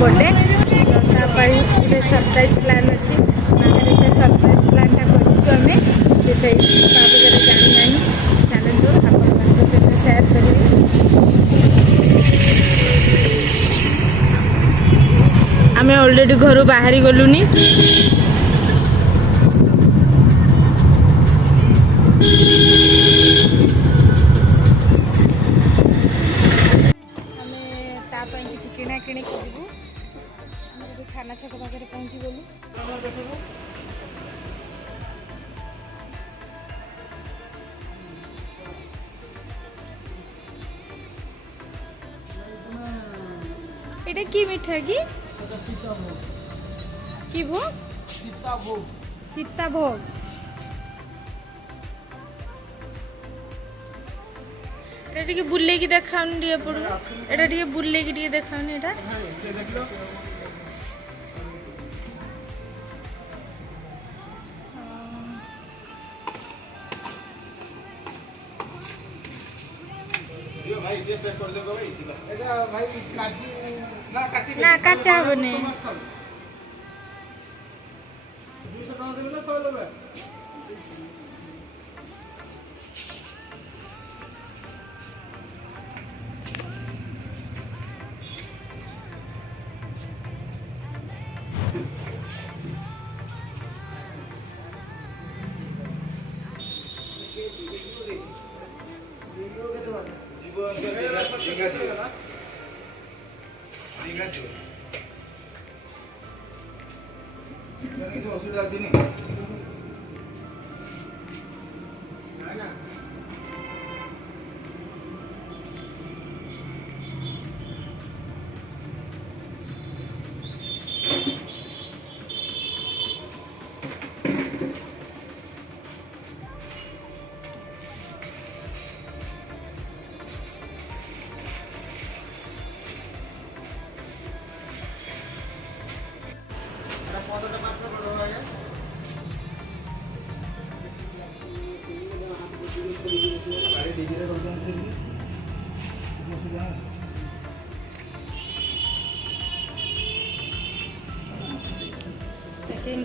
Birthday गोटे surprise plan अच्छी बाहर से सरप्राइज प्लानटा करूँ आम से बाबद जानी ना चलते आपण सहित सेयार करें। आम ऑलरेडी घर बाहरी गलुनी किसी किना किणी करूँ थाना छक पाखे पहुँची गलु এটা কি মিঠা কি ভোগ সীতাভোগ এটা টিকে বুলেইকি দেখাউনি টিকে পড়ু এটা টিকে বুলেইকি টিকে দেখাউনি এটা না কাটা হবে না असुविधा अच्छी नहीं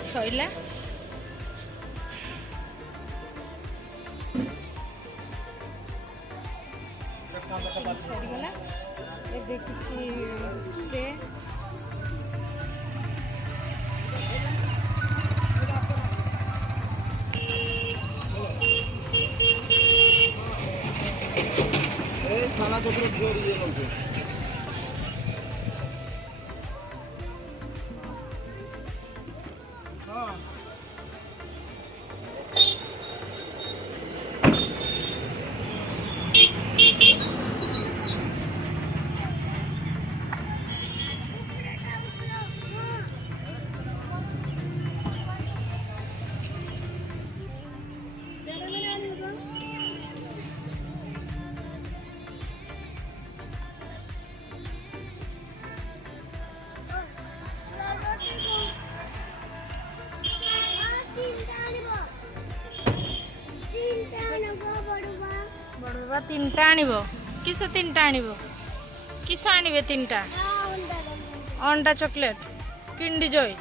सैला सरीगला ए किसी थाना बड़बा तीन टा आनिब किस तीन टा आनिब किस आनिबे तीन टा अंडा चॉकलेट किंडी जॉय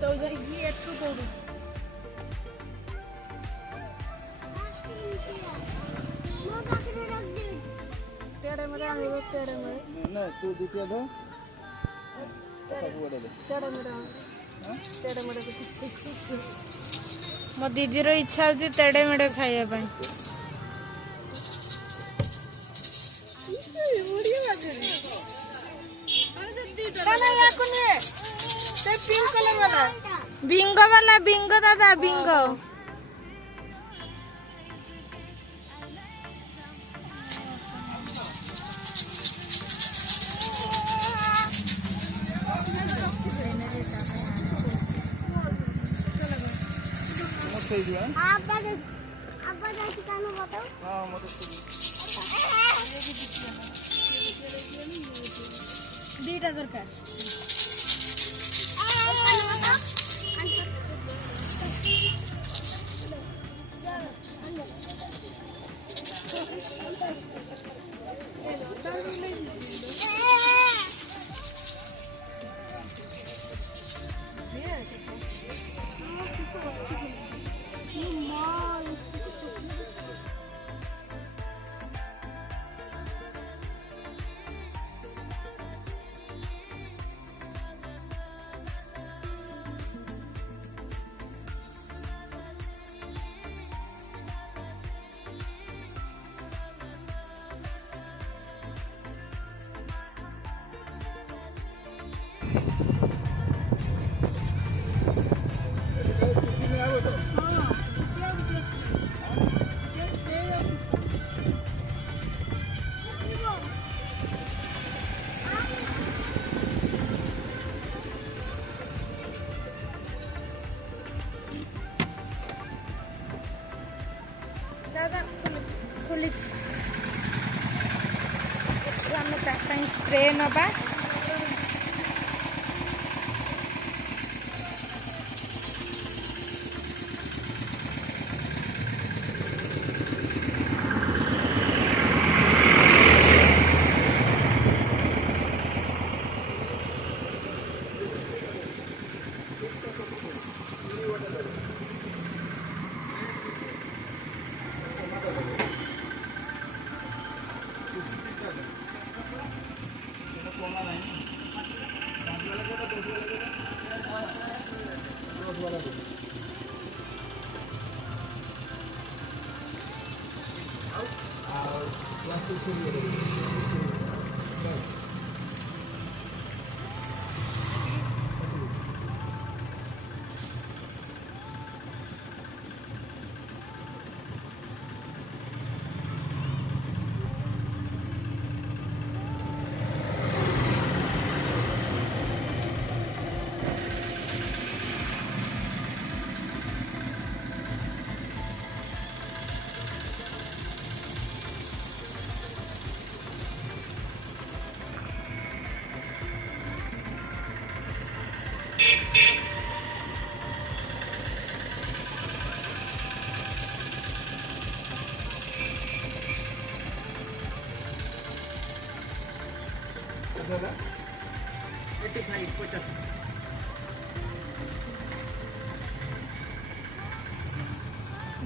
तो ये एटू कोडी मो पाखरे रख दे तेरे में आनिब तेरे में ना तू दुतिया दो तेरे में मो दीदी इच्छा होती तेड़े मेड़े खाइबा बिंगो वाला बिंगो दादा बिंगो दीटा दरकार स्प्रे नवा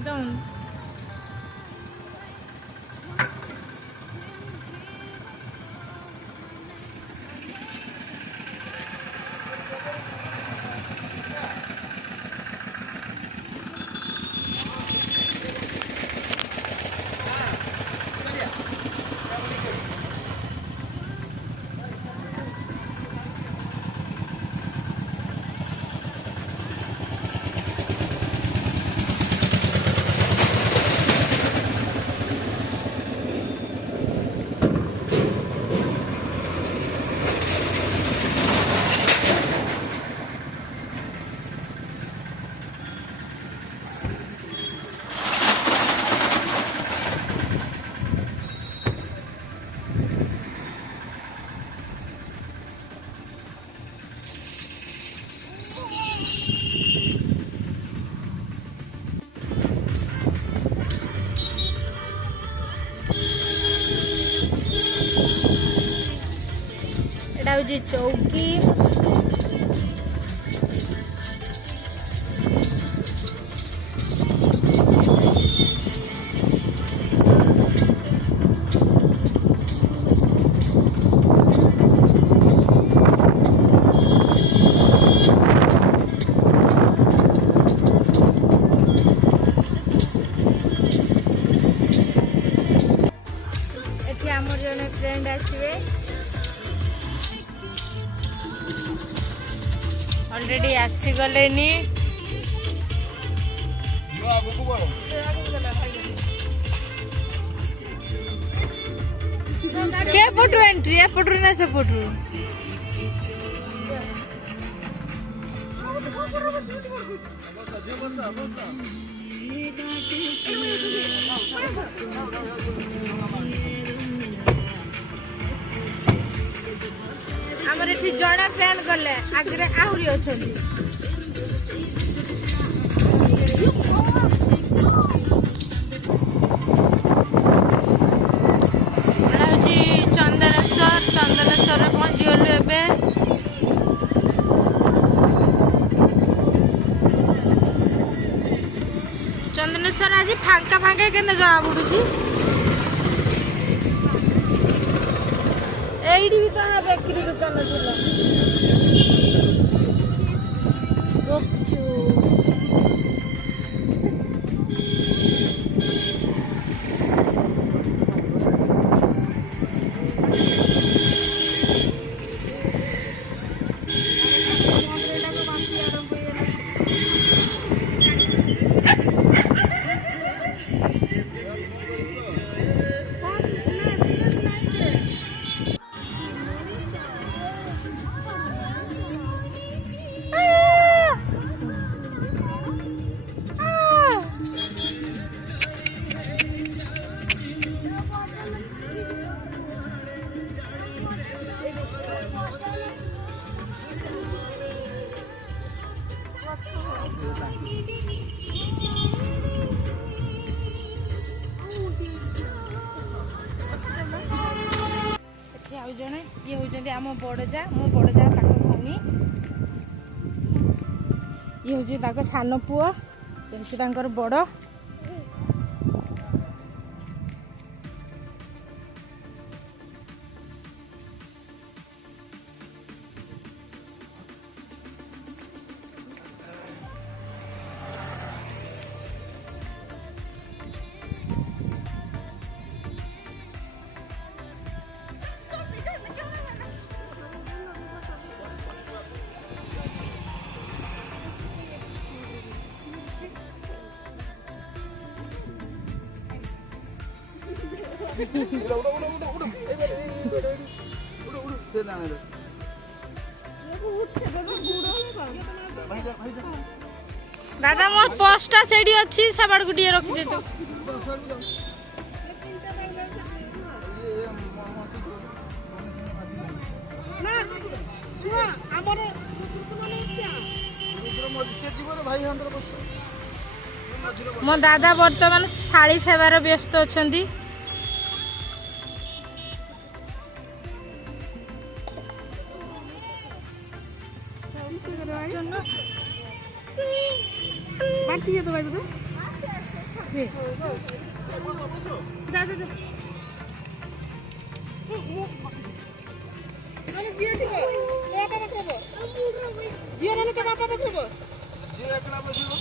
Don't. जी चौकी एठी आमर जने फ्रेंड आसीबे ऑलरेडी आसी गलेनी के पटु एंट्री ए पटु ना से पटु आमर एठी जणा फ्रेंड गले आगरे आहुरी अछंती चंदनेश्वर पहुंची गलु एबे चंदनेश्वर आज फांका फांका केने जणा पडुची एडी भी कहां बेकरी दुकानଥିଲା होचंदी आम बड़जा मो बड़जा ताको भौणी ये होची ताको सान पुओ ये होची तांकर बड़ दादा मो पोस्टा सेडी अच्छी सबाड़ गुडिए रखी दे तो ना सुआ हमर मो दादा वर्तमान शाड़ी सेवार व्यस्त अछंदी बांटी ये तो भाई तो जा जा जा अरे जियो ठीक है ते बापा बखरबो जियो ने ते बापा बखरबो जियो एकला बजिबो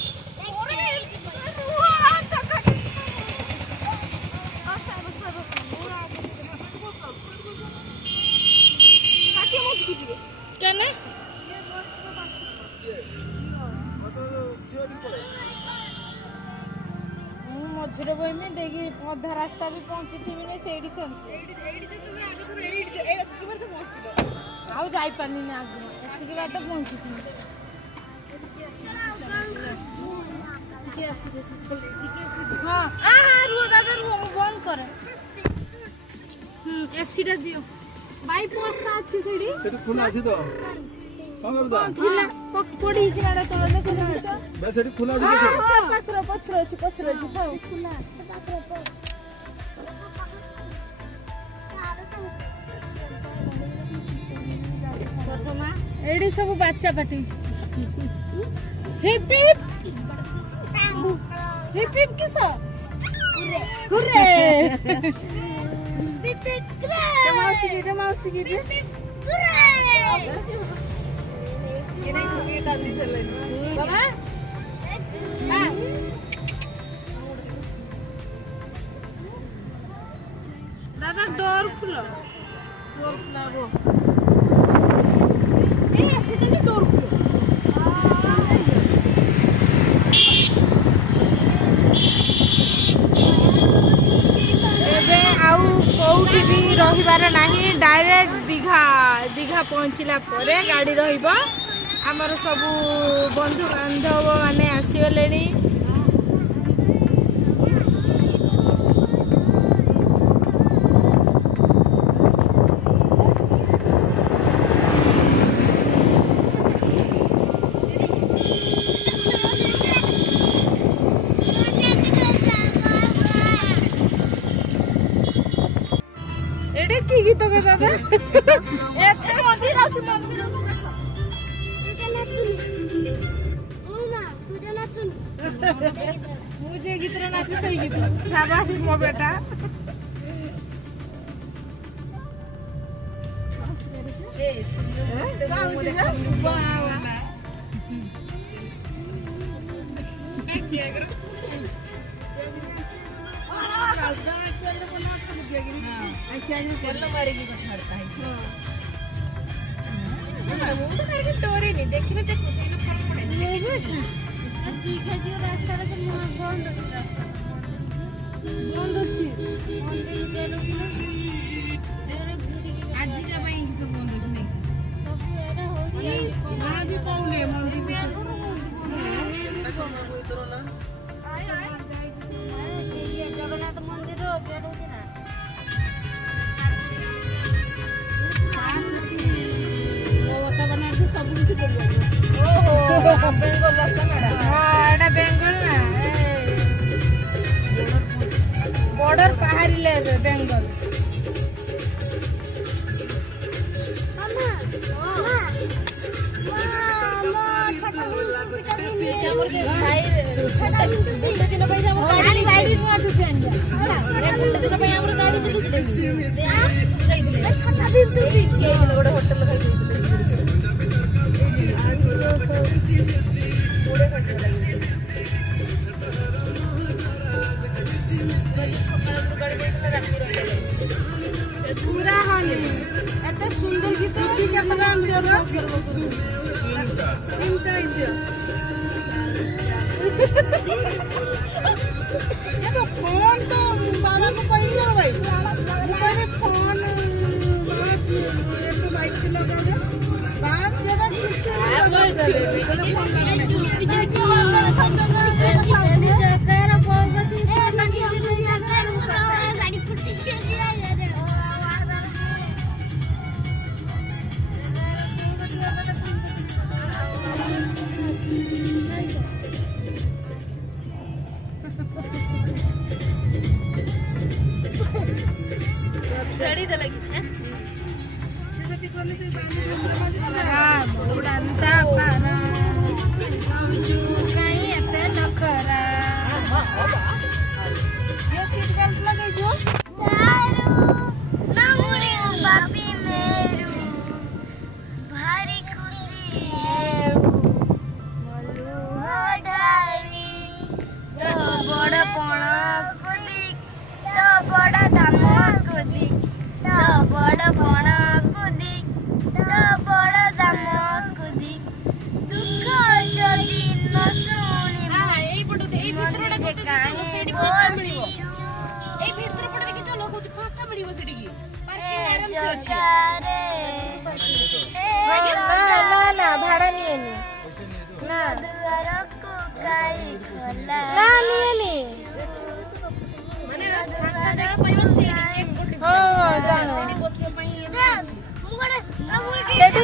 काके मत कुजिबो केने मझे बहमी देखी अधा रास्ता भी पहुंची थी मैंने सेठी जाई पानी ना आगे एतिकी बाट पहुंची थी हाँ हाँ रुह दादा रुह मैं बंद करे एसी टा दियो बाई पोस्ट अच्छी सेठी सेठी खुला अछि तो खिला पड़ी किनारा चलो देखो बस सेठी खुला अछि हां सब पछरो अछि खाओ खुला अछि प्रथमा एडी सब बच्चा पाटी हिप हिप हिप हिप किसा हुरे हिप हिप माउसी की बाबा हाँ दादा डोर खुलो ऐसे जगह डोर खुलो एबे आउ कोउठी भी रहिबार नाही डायरेक्ट दीघा पहुँचला परे गाड़ी रहिबो आमर सबू बंधु बांधव माने आसीगले एडे की गीत के दादा एते मंदिर अछि मंदिर मुझे गीत नाच सही गीत शाबाश मो बेटा डोरे नहीं देखिए बंद अच्छी आजिका ପାଇଁ ସବୁ ବନ୍ଦ ଅଛି ନାଇଁ आज पाऊले ଜଗନ୍ନାଥ ମନ୍ଦିର ଗେଟ୍ ହଉଛି ନା सब किसी बेंगल रास्ता हाँ एटा बेंगल ना बॉर्डर बाहर ले बेंगल पूरा हनी एत सुंदर गीत फोन तो बाबा को कहीं ना भाई मैंने फोन बाइक लगा दे बात जरा पीछे ना भाड़ा नहीं ना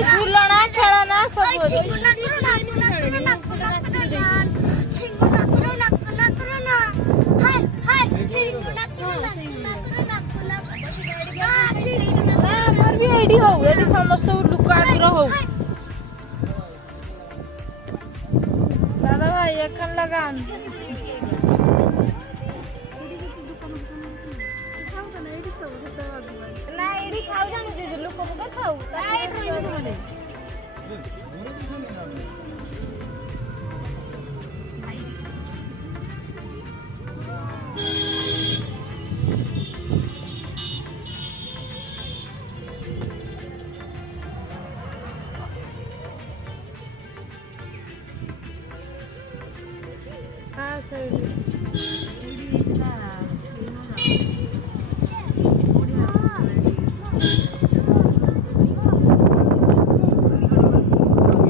झूलना खेलना सब एडी हो एडी समस्त लोक आग्रह हो दादा भाई एखन लगान ना एडी खाऊ जाने दीदी लोक को खाऊ राइट रही तुम्हारे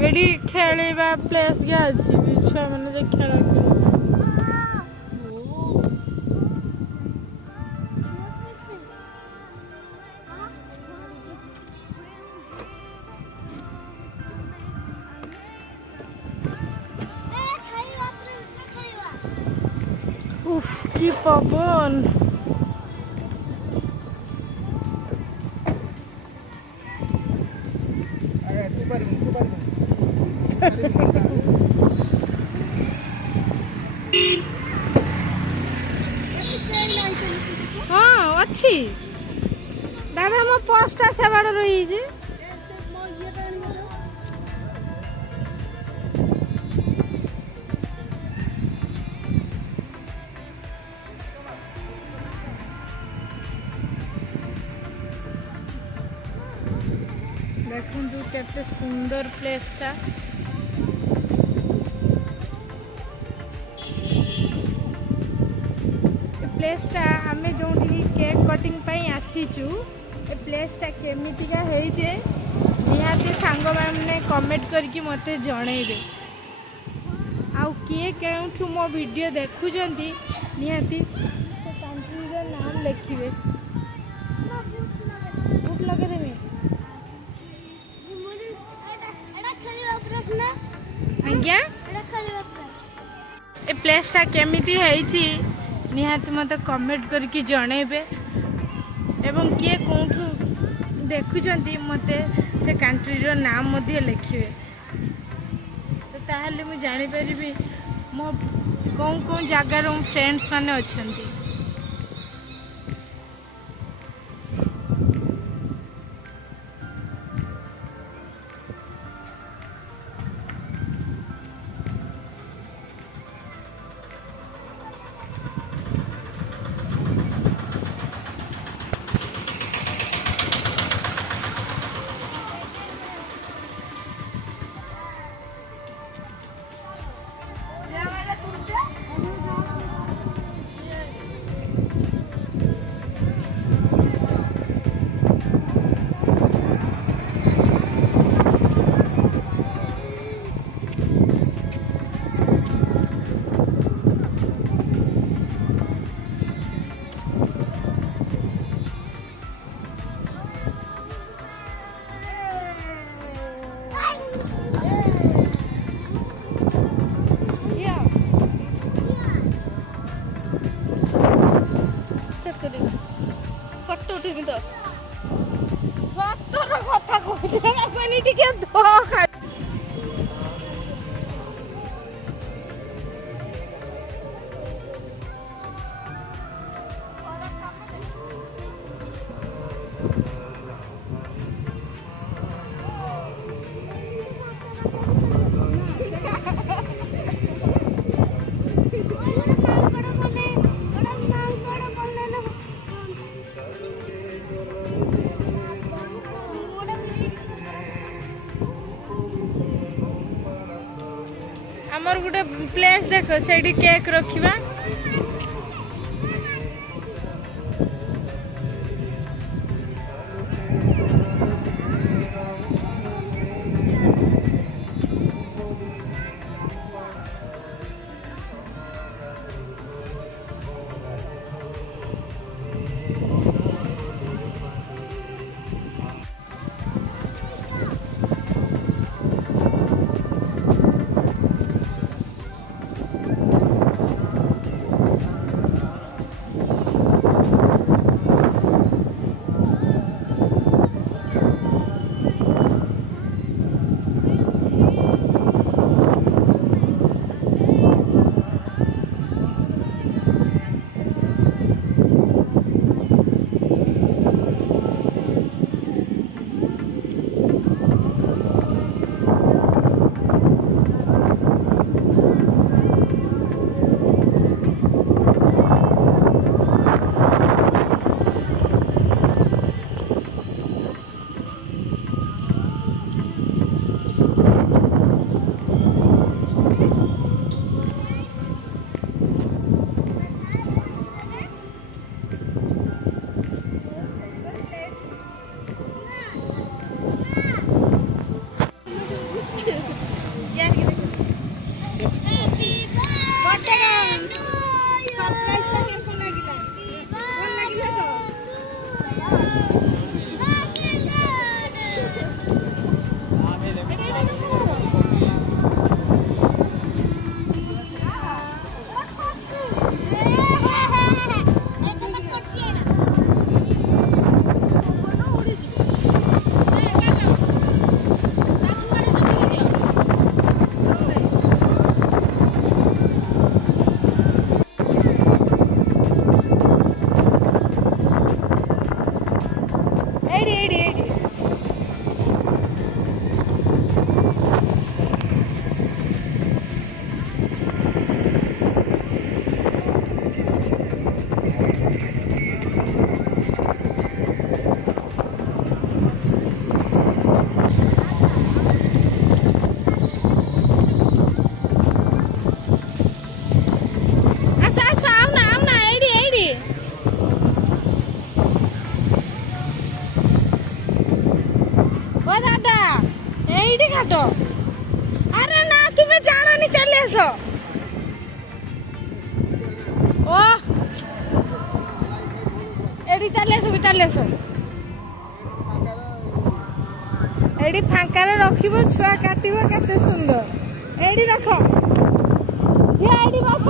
एडी खेलवा प्लेस क्या अच्छी छुआ मैंने जो खेल उफ की पवन हाँ अच्छी दादा मो पोस्टा से बड़ रही जे देखु केते सुंदर प्लेसटा प्लेसटा आमे जो केक कटिंग पाई आसीचु ए प्लेसटा केमितिका हेइजे निहाते सांग मैंने कमेंट करके मते जणैबे आउ किए केउठु मो वीडियो देखुजंती निहाती तो कांचीर नाम लिखिबे बुक लगे देबे आज्ञा ए प्लेसटा केमिति हेइची निहाती मत कमेंट करके जनइबे एवं किए कौठू देखुंट मत से कंट्रीर नाम लिखे तो ताहले मुझे जानीपरि मो कौन कौन जगार मो फ्रेंड्स माने अच्छा। ଫଟୋ ଉଠେଇବି ତ ସତର କଥା କହୁଛି ଟିକେ ଧୋଖା। आमर गोटे प्लेस देख से केक रखा काट अरे ना तुम्हें जाना नहीं चले आसो ओ एडी चले आसो एडी फांका रे रखिबो छुआ काटिबो केते सुंदर एडी रख जे एडी बस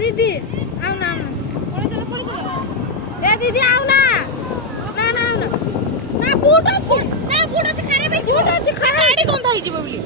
दीदी आउ ना ए दीदी आउ ना ना ना ना बूट अछि खारे बे बूट अछि खाड़ी गंध होई जिवो बोली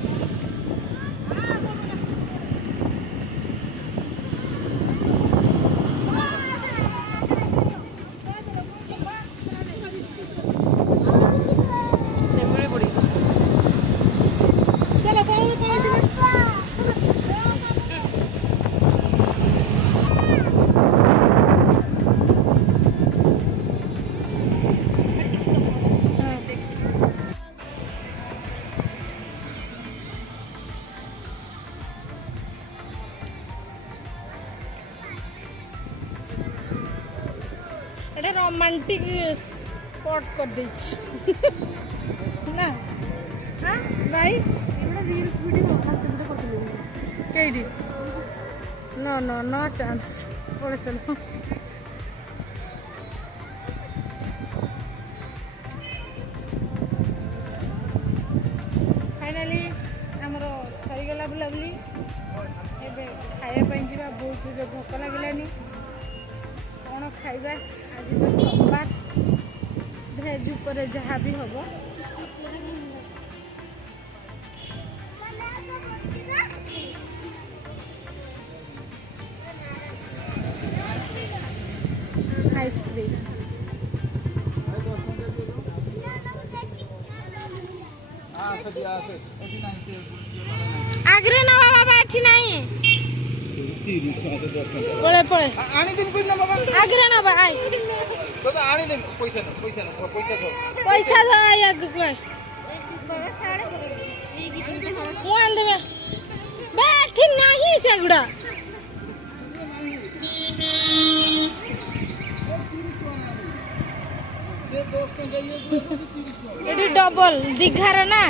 रोमांटिक स्पॉट कर दी ना हाँ भाई रील्स वीडियो कहीं नो नो नो चांस पड़े चलो फाइनाली आमर सरीगला बुलाबुली एबे खाया जा बहुत भोक लगे कौन खाइबा आज तो सोमवार भेज उपर जहाँ भी हम रखिदे आगरे ना बाबा एठी नहीं पळे पळे आनी दिन कोई ना बाबा आगरे ना बा आई तो आनी दिन पैसा ना पैसा पैसा दो आई आगु कोई मु आन देबे बे एठी नहीं सेगुडा एटी डबल दिघार ना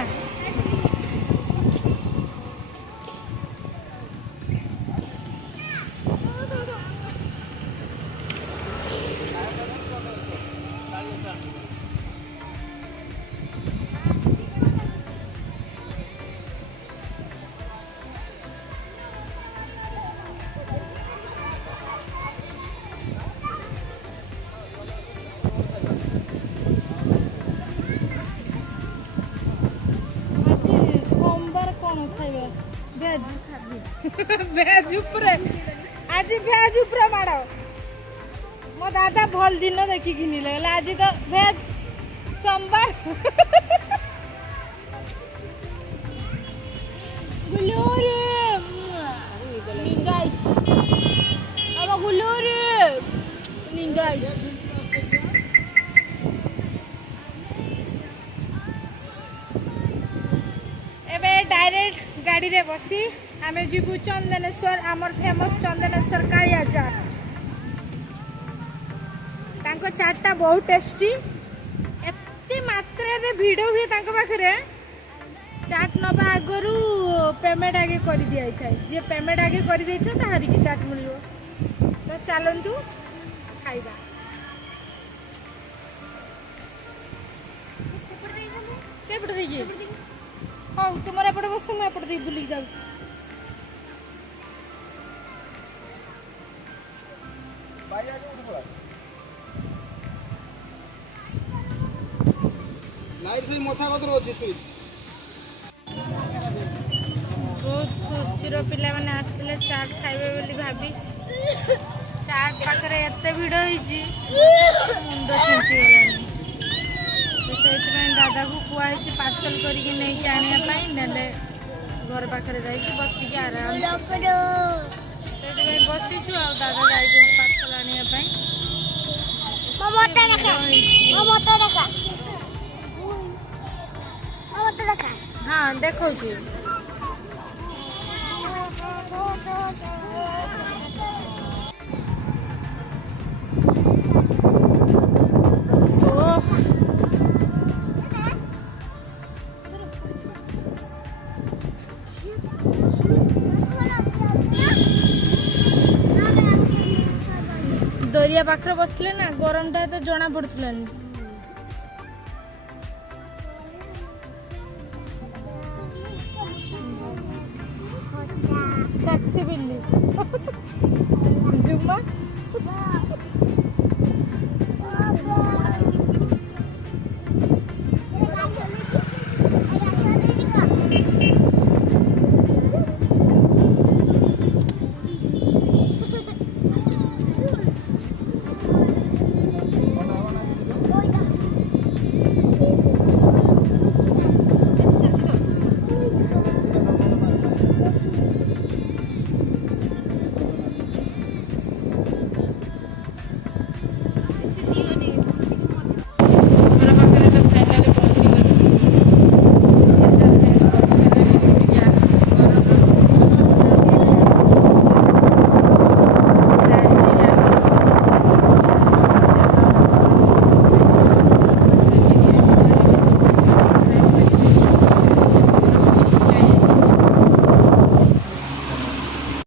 भेज उपरे आज भेज उपरे माड़ मो दादा भल दिन देखी घिनी लगला आज तो भेज सोमवार गुलोरे निंगाई अब गुलोरे निंगाई एबे डायरेक्ट गाड़ी रे बसी आमे जीवु चंदनेश्वर आमर फेमस चंदनेश्वर कालिया चाट तांको चाटटा बहुत टेस्टी एते मात्रा रे भिड़ हुए तांको पाखरे चाट नबा आगरु पेमेंट आगे कर दिया थाए जे पेमेंट आगे कर देइथो ताहारी की चाट मिलियो तो चलंतु खाइबा केपट देइए हां तुमरा एपटे बस मैं एपटे दे बुली जाउ लाइट से मथा कदर अछि तू बहुत खुशी पिला मैंने आसते चाट खाइबे बोली भाभी चाट पाखरे एत भिड़ होइछि मुंड चिंची गलानी तो से दादा को कुआई पार्सल करके नहीं आने नेले घर पाखरे जाइए बसिक आराम से बसीचु आ दादा जाइए पार्सल आने हाँ देखो दरिया पाखरे बसले ना गरम टा तो जना पड़तलानी सेक्सी बिल्ली